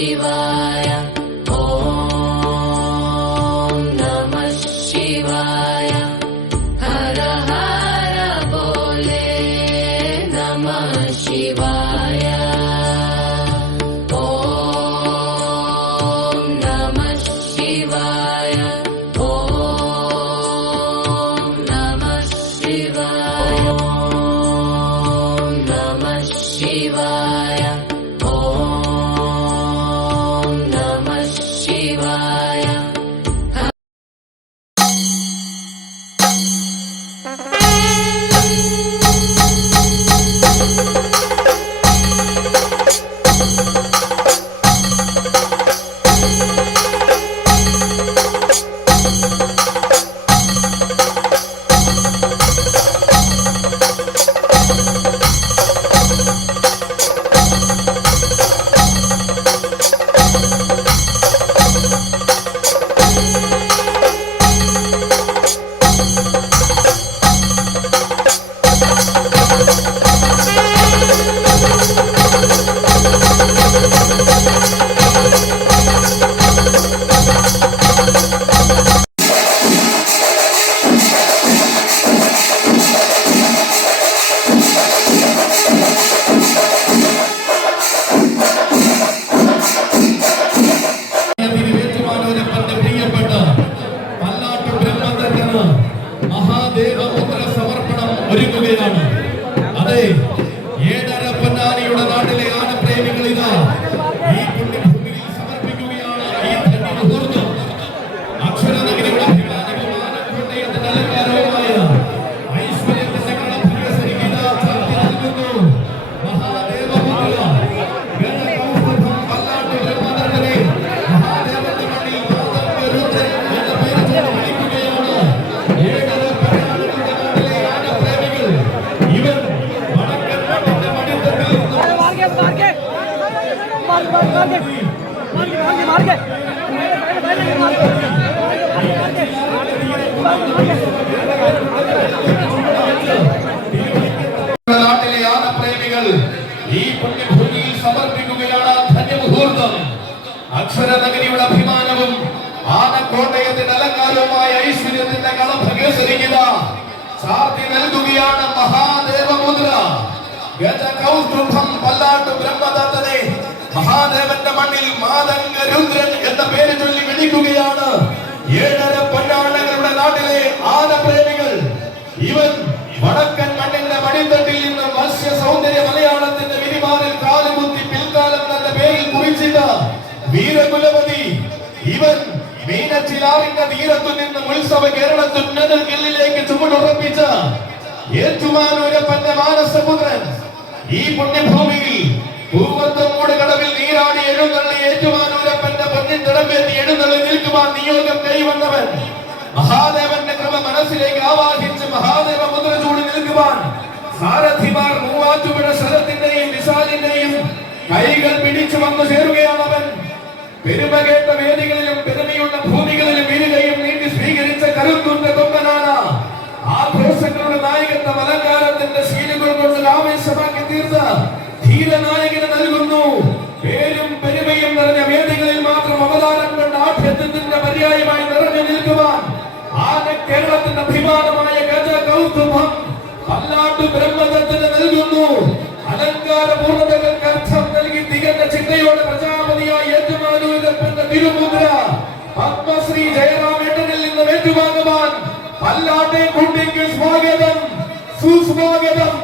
ശിവായ ഓം നമഃ ശിവായ ഹര ഹര ബോലെ നമഃ ശിവായ ഓം നമഃ ശിവായ ഓം നമഃ ശിവായ ഓം നമഃ ശിവായ ഓം നമഃ ശിവായ മഹാദേവപുത്ര സമർപ്പണം ഒരുക്കുകയാണ്. അതെ, ഏഴര പൊന്നാനിയുടെ നാട്ടിലെ ആനപ്രേമികൾ ഇതാ ഈ പുണ്യഭൂമിയിൽ സമർപ്പിക്കുകയാണ് ഈ ധന്യമുഹൂർത്തം. അക്ഷരനഗരിയുടെ ആനക്കോട്ടയത്തിന്റെ അലങ്കാരവുമായ ഐശ്വര്യത്തിന്റെ കളഭരസരികിത ചാർത്തി നൽകുന്നു. മഹാദേവപുത്ര ഗജകൗസ്തുഭം പല്ലാട്ട് ബ്രഹ്മദത്തനെ മഹാദേവന്റെ മണ്ണിൽ മാതംഗരുദ്രൻ എന്ന പേര് ചൊല്ലി വിളിക്കുകയാണ്. ഏഴര പൊന്നാനിയുടെ നാട്ടിലെ ആനപ്രേമികൾ ഇവർ വടക്കൻ നാട്ടിന്റെ മടിത്തട്ടിൽ നാട്ടിലെ ആനപ്രേമികൾ ഈ പുണ്യഭൂമിയിൽ സമർപ്പിക്കുകയാണ് ധന്യമുഹൂർത്തം. അക്ഷരനഗരിയുടെ അഭിമാനവും ആനക്കോട്ടയത്തിന്റെ അലങ്കാരവുമായ ഐശ്വര്യത്തിന്റെ കളഭകേസരികിത ചാർത്തി നൽകുകയാണ് മഹാദേവമുദ്ര. ഗജകൗസ്തുഭം പല്ലാട്ട് ബ്രഹ്മദത്തനെ മഹാദേവന്റെ മണ്ണിൽ മാതംഗരുദ്രൻ എന്ന പേര് ചൊല്ലി വിളിക്കുകയാണ്. ഏഴര പൊന്നാനകളുടെ നാട്ടിലെ ആനപ്രേമികൾ ഇവൻ വടക്കൻ മണ്ണിന്റെ മടിത്തട്ടിൽ നിന്ന് മത്സ്യ സൗന്ദര്യ മലയാളത്തിന്റെ വിരിമാറിൽ കാലുകുത്തി പിൽക്കാലം തന്റെ പേരിൽ കുറിച്ചിട്ട വീരകുലപതി ഇവൻ മീനച്ചിലാറിന്റെ തീരത്തു നിന്ന് ഉത്സവ കേരളത്തിലേക്ക് ചുവടുറപ്പിച്ച ഏറ്റുമാനൂരപ്പന്റെ മാനസപുത്രൻ. ഈ പുണ്യഭൂമിയിൽ പൂവത്തമ്മൂട് കടവിൽ നീരാടി എഴുന്നള്ളി ഏറ്റുമാനൂരപ്പന്റെ പൊന്നിൻ തിടമ്പേറ്റി എഴുന്നള്ളി നിൽക്കുവാൻ നിയോഗം കൈവന്നവൻ. മഹാദേവന്റെ കൃപ മനസ്സിലേക്ക് ആവാഹിച്ച് മഹാദേവ മുദ്ര ചൂടി നിൽക്കുവാൻ സാരഥിമാർ മൂവാറ്റുപുഴ ശരത്തിന്റെയും വിശാലിന്റെയും കൈകൾ പിടിച്ചു വന്നു ചേരുകയാണവൻ. പെരുമ കേട്ട വേദികളിലും പെരുമയുള്ള ഭൂമികളിലും ഇരുകയും നീട്ടി സ്വീകരിച്ച കരുത്തുന്റെ കൊമ്പനാണ്. ആഘോഷങ്ങളുടെ നായകത്വ അലങ്കാരത്തിന്റെ ശീലുകൾ കൊണ്ട് ആവേശമാക്കി തീർത്ത ധീരനായകന് നൽകുന്നു. പേരും പെരുമയും നിറഞ്ഞ വേദികളിൽ മാത്രം അവതാരം കണ്ട ആഠ്യത്തിന്റെ പര്യായമായി നിറഞ്ഞു നിൽക്കുവാൻ ആന കേരളത്തിന്റെ അഭിമാനമായ ഗജകൗസ്തുഭം പല്ലാട്ട് ബ്രഹ്മദത്തന് നൽകുന്നു. അലങ്കാര പൂർണ്ണതകൾക്ക് അർത്ഥം നൽകി തികഞ്ഞ ചിന്തയോടെ പ്രജാപതിയായ ഏറ്റുമാനൂരപ്പന്റെ തിരുമുദ്ര പത്മശ്രീ ജയറാമേട്ടനിൽ നിന്ന് ഏറ്റുവാങ്ങുവാൻ പല്ലാട്ടെ കുട്ടിക്ക് സ്വാഗതം, സുസ്വാഗതം.